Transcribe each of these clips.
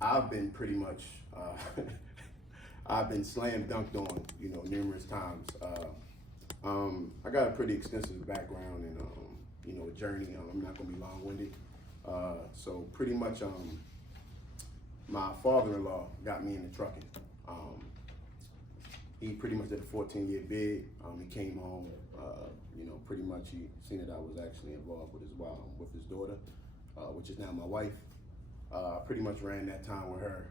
I've been pretty much, I've been slam dunked on, numerous times. I got a pretty extensive background and, a journey. I'm not gonna be long-winded. So pretty much, my father-in-law got me into trucking. He pretty much did a 14-year bid. He came home, pretty much he seen that I was actually involved with his daughter, which is now my wife. Pretty much ran that time with her,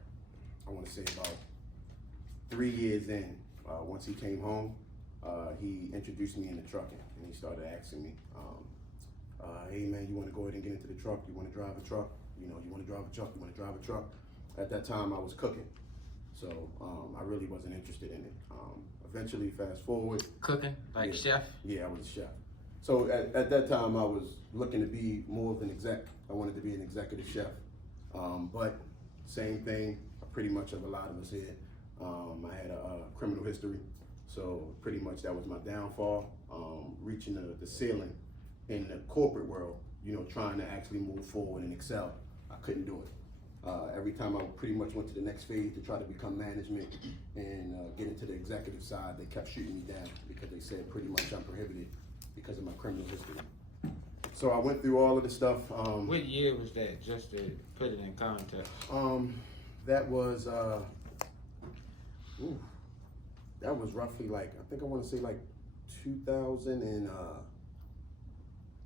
I want to say about 3 years in. Once he came home, he introduced me into trucking, and he started asking me, hey man, you want to go ahead and get into the truck? You want to drive a truck? You want to drive a truck? You want to drive a truck? At that time, I was cooking, so I really wasn't interested in it. Eventually, fast forward. Cooking? Like chef? Yeah, I was a chef. So at that time, I was looking to be more of an exec. I wanted to be an executive chef. But same thing, pretty much of a lot of us here. I had a criminal history, so pretty much that was my downfall. Reaching the ceiling in the corporate world, trying to actually move forward and excel, I couldn't do it. Every time I pretty much went to the next phase to try to become management and get into the executive side, they kept shooting me down because they said pretty much I'm prohibited because of my criminal history. So I went through all of the stuff. What year was that, just to put it in context? That was, that was roughly like, I think I want to say like 2000 and,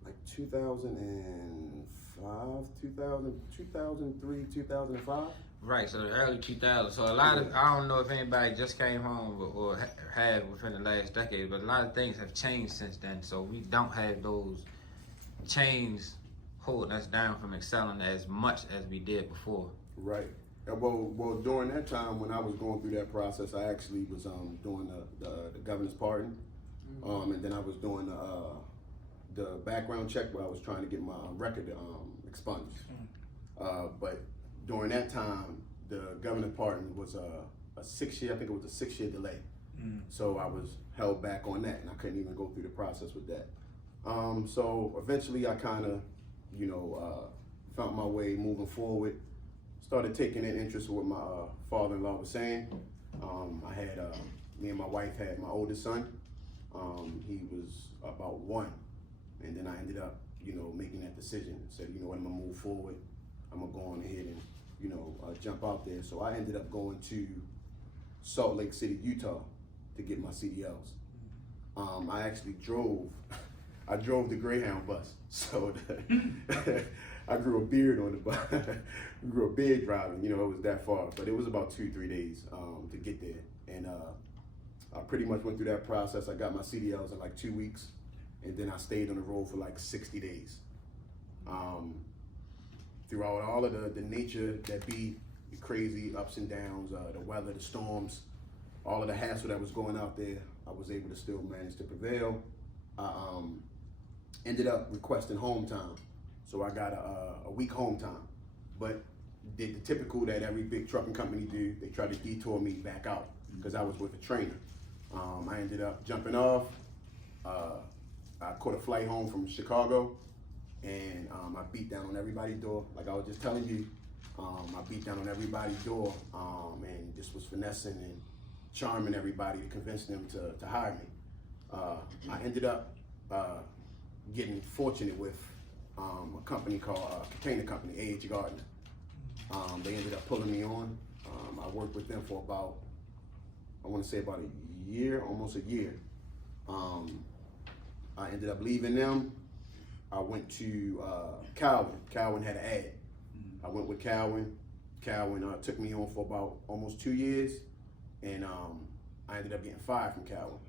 like 2005, 2003, 2005. Right, so the early 2000s. So a lot of, I don't know if anybody just came home or had within the last decade, but a lot of things have changed since then. So we don't have those chains holding us down from excelling as much as we did before. Right. Well, during that time when I was going through that process, I actually was doing the governor's pardon, and then I was doing the background check where I was trying to get my record expunged. But during that time, the governor's pardon was a 6 year. I think it was a 6 year delay. So I was held back on that, and I couldn't even go through the process with that. So eventually, I kind of, found my way moving forward. Started taking an interest in what my father-in-law was saying. I had, me and my wife had my oldest son. He was about 1. And then I ended up, making that decision. Said, you know what, I'm gonna move forward. I'm gonna go on ahead and, jump out there. So I ended up going to Salt Lake City, Utah to get my CDLs. I actually drove, I drove the Greyhound bus. So I grew a beard on the bus. Grew a beard driving, it was that far. But it was about 2-3 days to get there. And I pretty much went through that process. I got my CDLs in like 2 weeks. And then I stayed on the road for like 60 days. Throughout all of the nature that be, the crazy ups and downs, the weather, the storms, all of the hassle that was going out there, I was able to still manage to prevail. I ended up requesting home time. So I got a week home time. But did the typical that every big trucking company do, they tried to detour me back out because I was with a trainer. I ended up jumping off. I caught a flight home from Chicago, and I beat down on everybody's door. Like I was just telling you, I beat down on everybody's door, and just was finessing and charming everybody to convince them to hire me. I ended up getting fortunate with a company called container company, A.H. Gardner. They ended up pulling me on. I worked with them for about, I want to say about a year, almost a year. I ended up leaving them. I went to Calvin. Calvin had an ad. I went with Calvin. Calvin took me on for about almost 2 years, and I ended up getting fired from Calvin.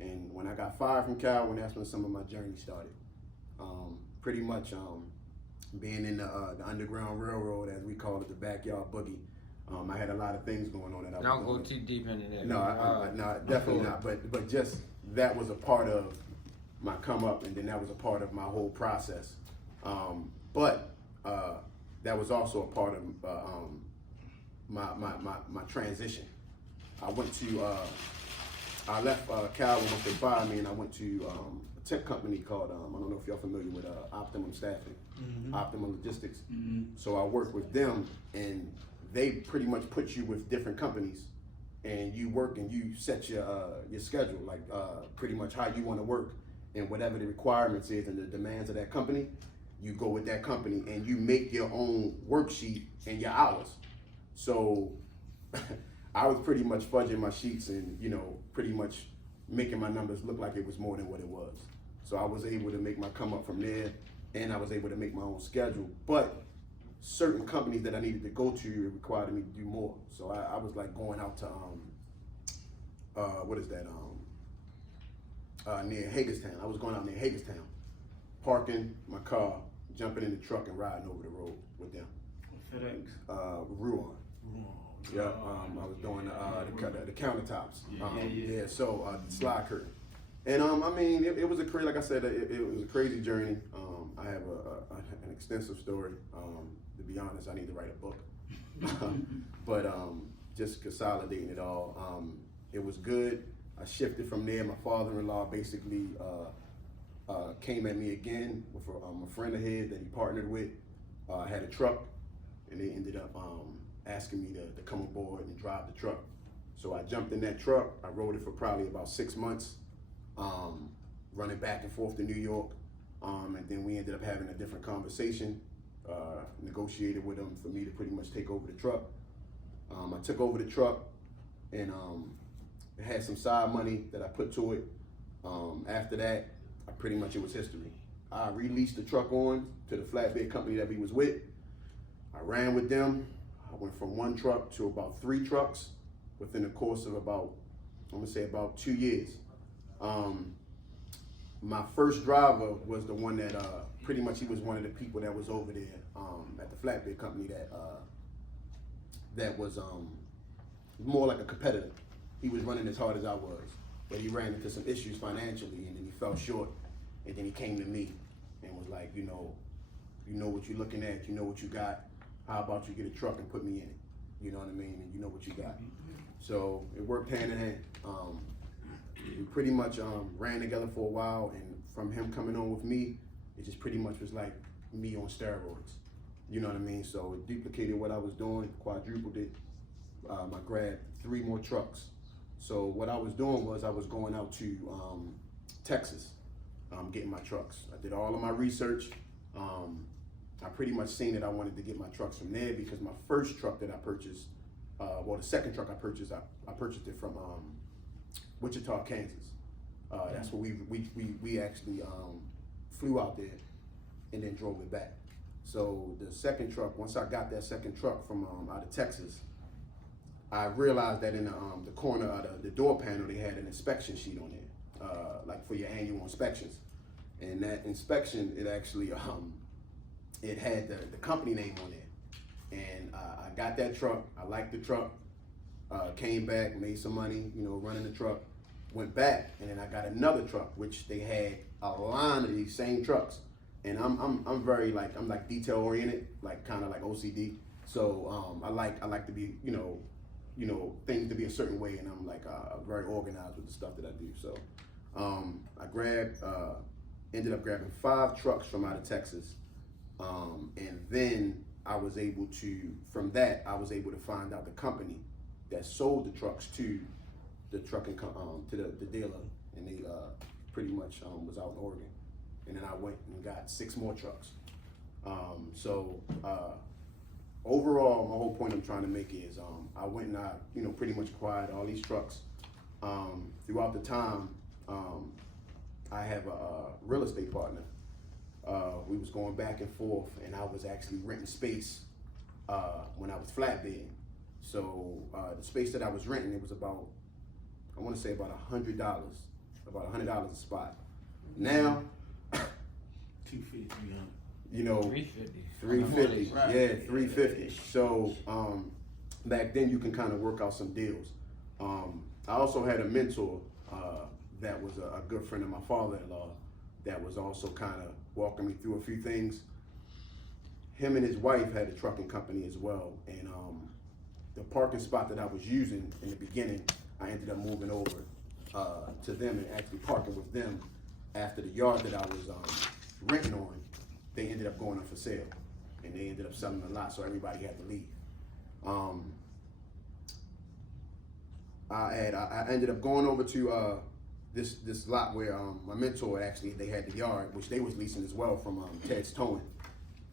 And when I got fired from Calvin, that's when some of my journey started. Pretty much being in the Underground Railroad, as we call it, the backyard boogie. I had a lot of things going on that I was Don't go doing. too deep into that. No, definitely not. But just that was a part of my come up, and then that was a part of my whole process. But that was also a part of my transition. I went to I left Calvin once they fired me, and I went to a tech company called, I don't know if y'all familiar with Optimum Staffing, Optimum Logistics. So I worked with them, and they pretty much put you with different companies, and you work and you set your schedule, like pretty much how you want to work, and whatever the requirements is and the demands of that company, you go with that company and you make your own worksheet and your hours. So I was pretty much fudging my sheets and, you know, pretty much making my numbers look like it was more than what it was. So I was able to make my come up from there, and I was able to make my own schedule. But certain companies that I needed to go to required me to do more. So I was like going out to what is that? Near Hagerstown. I was going out near Hagerstown, parking my car, jumping in the truck, and riding over the road with them. FedEx. Ruan. Yeah, I was doing the countertops. Yeah. So the slide curtain, and I mean, it was a crazy. Like I said, it was a crazy journey. I have an extensive story. To be honest, I need to write a book, but just consolidating it all. It was good. I shifted from there. My father-in-law basically came at me again with a friend of his that he partnered with. Had a truck, and they ended up asking me to come aboard and drive the truck. So I jumped in that truck. I rode it for probably about 6 months, running back and forth to New York. And then we ended up having a different conversation, negotiated with them for me to pretty much take over the truck. I took over the truck, and it had some side money that I put to it. After that, pretty much it was history. I released the truck on to the flatbed company that we was with. I ran with them. I went from 1 truck to about 3 trucks within the course of about 2 years. My first driver was the one that pretty much he was one of the people that was over there at the flatbed company that was more like a competitor. He was running as hard as I was, but he ran into some issues financially, and then he fell short. And then he came to me and was like, you know what you're looking at, you know what you got. How about you get a truck and put me in it? You know what I mean? And you know what you got. So it worked hand in hand. We pretty much ran together for a while, and from him coming on with me, it just pretty much was like me on steroids. You know what I mean? So it duplicated what I was doing, quadrupled it. I grabbed 3 more trucks. So what I was doing was I was going out to Texas, getting my trucks. I did all of my research. I pretty much seen that I wanted to get my trucks from there because my first truck that I purchased, the second truck I purchased it from Wichita, Kansas. That's where we actually flew out there and then drove it back. So the second truck, once I got that second truck from out of Texas, I realized that in the corner of the door panel, they had an inspection sheet on there, like for your annual inspections. And that inspection, it actually, it had the company name on there. And I got that truck, I liked the truck, came back, made some money, running the truck, went back, and then I got another truck, which they had a line of these same trucks. And I'm very I'm detail oriented, kind of like OCD. So I like to be, things to be a certain way, and I'm very organized with the stuff that I do. So I ended up grabbing 5 trucks from out of Texas. And then I was able to find out the company that sold the trucks to the trucking, to the dealer, and they pretty much was out in Oregon. And then I went and got 6 more trucks. Overall, my whole point I'm trying to make is I went and I, pretty much acquired all these trucks. Throughout the time, I have a real estate partner. We was going back and forth, and I was actually renting space when I was flatbedding. So the space that I was renting, it was about, I want to say about $100 a spot. Now, 250, 350, yeah, 350. So back then you can kind of work out some deals. I also had a mentor that was a good friend of my father-in-law that was also kind of walking me through a few things. Him and his wife had a trucking company as well, and the parking spot that I was using in the beginning, I ended up moving over to them and actually parking with them after the yard that I was renting on. They ended up going up for sale, and they ended up selling a lot, so everybody had to leave. I ended up going over to this lot where my mentor actually, they had the yard, which they was leasing as well from Ted's Towing.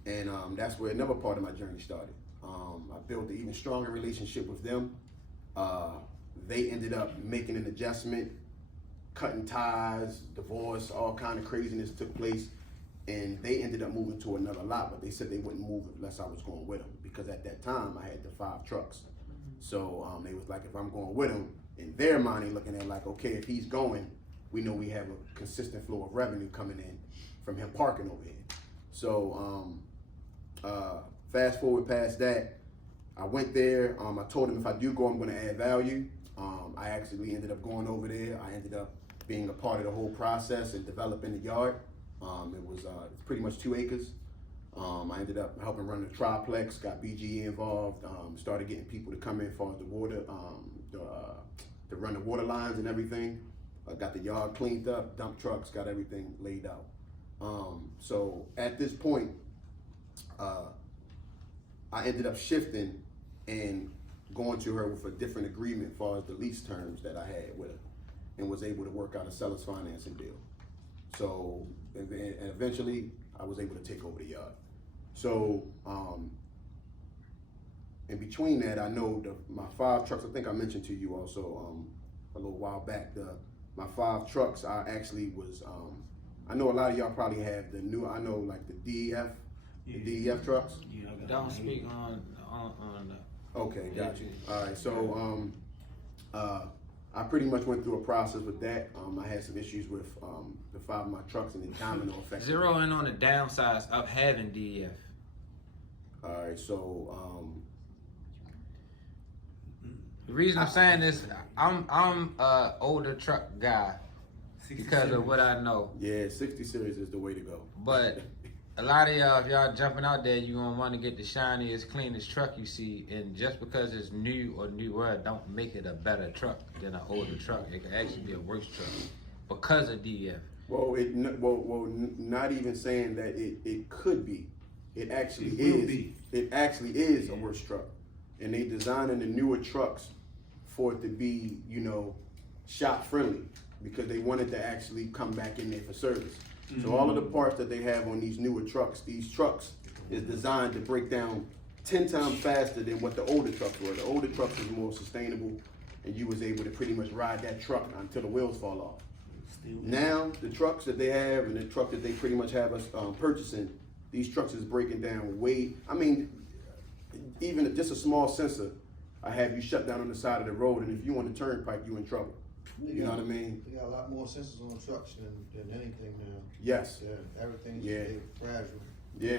And that's where another part of my journey started. I built an even stronger relationship with them. They ended up making an adjustment, cutting ties, divorce, all kind of craziness took place. And they ended up moving to another lot, but they said they wouldn't move unless I was going with them, because at that time I had the 5 trucks. So they was like, if I'm going with him, in their mind, they looking at like, okay, if he's going, we know we have a consistent flow of revenue coming in from him parking over here. So fast forward past that, I went there. I told him if I do go, I'm going to add value. I actually ended up going over there. I ended up being a part of the whole process and developing the yard. It's pretty much 2 acres. I ended up helping run the triplex, got BGE involved, started getting people to come in for the water, to run the water lines and everything. Got the yard cleaned up, dump trucks, got everything laid out. So at this point, I ended up shifting and going to her with a different agreement as far as the lease terms that I had with her, and was able to work out a seller's financing deal. So, and eventually I was able to take over the yard. So, in between that, I know my 5 trucks, I think I mentioned to you also a little while back, my 5 trucks, I actually was, I know a lot of y'all probably have the new, I know like the DEF, the DEF trucks. Yeah, I got Don't it. speak on the. Okay, got you. All right, so I pretty much went through a process with that. I had some issues with the 5 of my trucks and the domino effect. Zero in on the downsides of having DEF. All right, so The reason I'm saying this, I'm a older truck guy because of what I know. yeah, 60 series is the way to go. But a lot of y'all, if y'all jumping out there, you gonna want to get the shiniest, cleanest truck you see, and just because it's new or newer, don't make it a better truck than an older truck. It can actually be a worse truck because of DF. Well, not even saying that it could be. It actually It will is. be. It actually is a worse truck, and they designing the newer trucks for it to be, shop friendly, because they wanted to actually come back in there for service. So all of the parts that they have on these newer trucks, these trucks is designed to break down 10 times faster than what the older trucks were. The older trucks was more sustainable, and you was able to pretty much ride that truck until the wheels fall off. Now, the trucks that they have and the truck that they pretty much have us purchasing, these trucks is breaking down way, even just a small sensor, I have you shut down on the side of the road, and if you on the turnpike, you in trouble. You know what I mean? They got a lot more sensors on trucks than anything now. Yes. Yeah, everything's Yeah. fragile. Yeah.